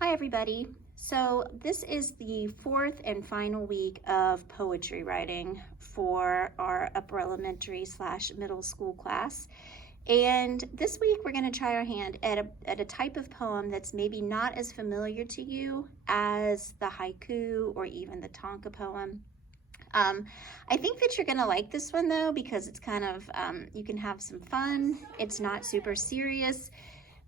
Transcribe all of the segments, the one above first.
Hi everybody. So this is the fourth and final week of poetry writing for our upper elementary / middle school class. And this week we're going to try our hand at a type of poem that's maybe not as familiar to you as the haiku or even the tanka poem. I think that you're going to like this one though, because it's kind of, you can have some fun. It's not super serious.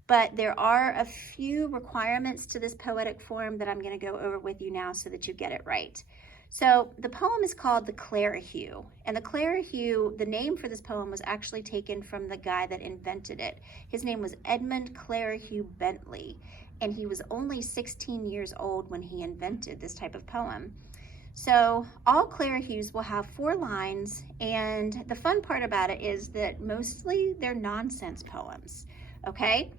But there are a few requirements to this poetic form that I'm going to go over with you now so that you get it right. So the poem is called the Clerihew, and the Clerihew, the name for this poem was actually taken from the guy that invented it. His name was Edmund Clerihew Bentley, and he was only 16 years old when he invented this type of poem. So all Clerihews will have 4 lines, and the fun part about it is that mostly they're nonsense poems, okay?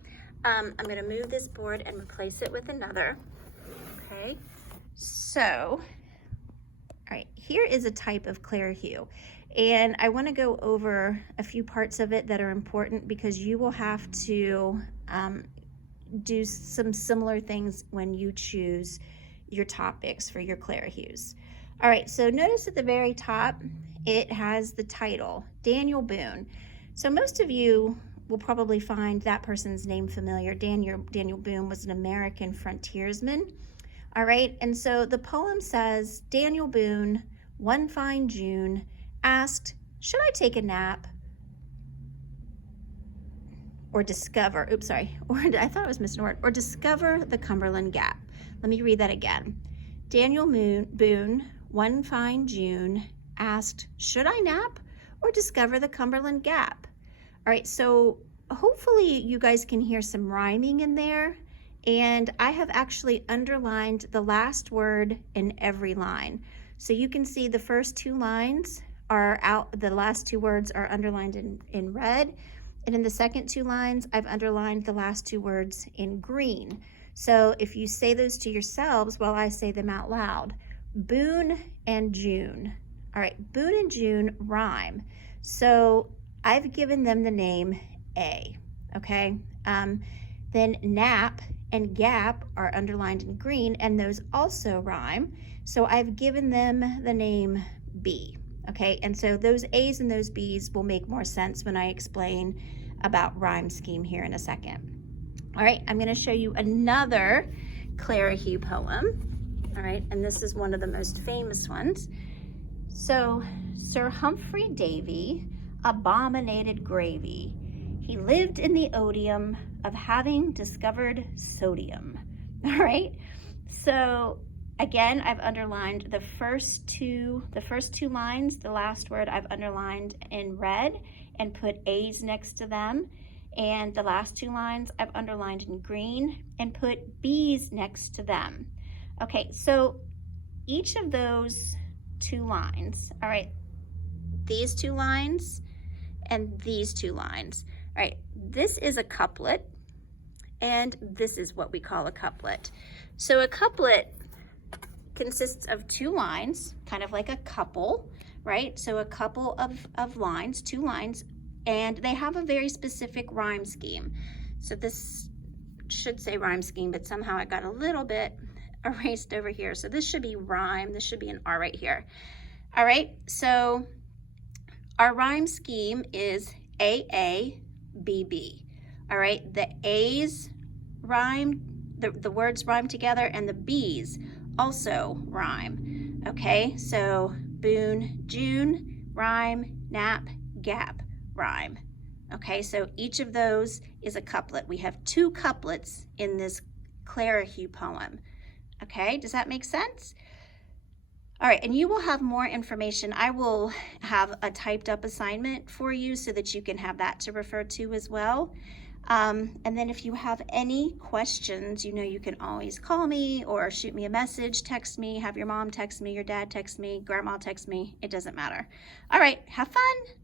I'm going to move this board and replace it with another. Okay, so, all right, here is a type of Clerihew. And I want to go over a few parts of it that are important because you will have to do some similar things when you choose your topics for your Clerihews. All right, so notice at the very top, it has the title, Daniel Boone. So most of you will probably find that person's name familiar. Daniel Boone was an American frontiersman. All right, and so the poem says, Daniel Boone, one fine June, asked, should I take a nap or discover, I thought it was missing a word, or discover the Cumberland Gap. Let me read that again. Daniel Boone, one fine June, asked, should I nap or discover the Cumberland Gap? All right, so hopefully you guys can hear some rhyming in there, and I have actually underlined the last word in every line. So you can see the first 2 lines are out, the last 2 words are underlined in red, and in the second 2 lines, I've underlined the last 2 words in green. So if you say those to yourselves while I say them out loud, Boone and June. All right, Boone and June rhyme. So I've given them the name A, okay? Then nap and gap are underlined in green, and those also rhyme. So I've given them the name B, okay? And so those A's and those B's will make more sense when I explain about rhyme scheme here in a second. All right, I'm gonna show you another Clerihew poem, all right? And this is one of the most famous ones. So, Sir Humphrey Davy abominated gravy. He lived in the odium of having discovered sodium. All right. So again, I've underlined the first two lines. The last word I've underlined in red and put A's next to them. And the last 2 lines I've underlined in green and put B's next to them. Okay, so each of those 2 lines, all right, these 2 lines and these 2 lines. All right, this is a couplet, and this is what we call a couplet. So a couplet consists of 2 lines, kind of like a couple, right? So a couple of lines, 2 lines, and they have a very specific rhyme scheme. So this should say rhyme scheme, but somehow I got a little bit erased over here. So this should be rhyme. This should be an R right here. All right, so our rhyme scheme is AA, BB. All right, the A's rhyme, the words rhyme together, and the B's also rhyme. Okay, so Boone, June, rhyme, nap, gap, rhyme. Okay, so each of those is a couplet. We have 2 couplets in this Clerihew poem. Okay, does that make sense? All right, and you will have more information. I will have a typed up assignment for you so that you can have that to refer to as well. And then if you have any questions, you know you can always call me or shoot me a message, text me, have your mom text me, your dad text me, grandma text me. It doesn't matter. All right, have fun.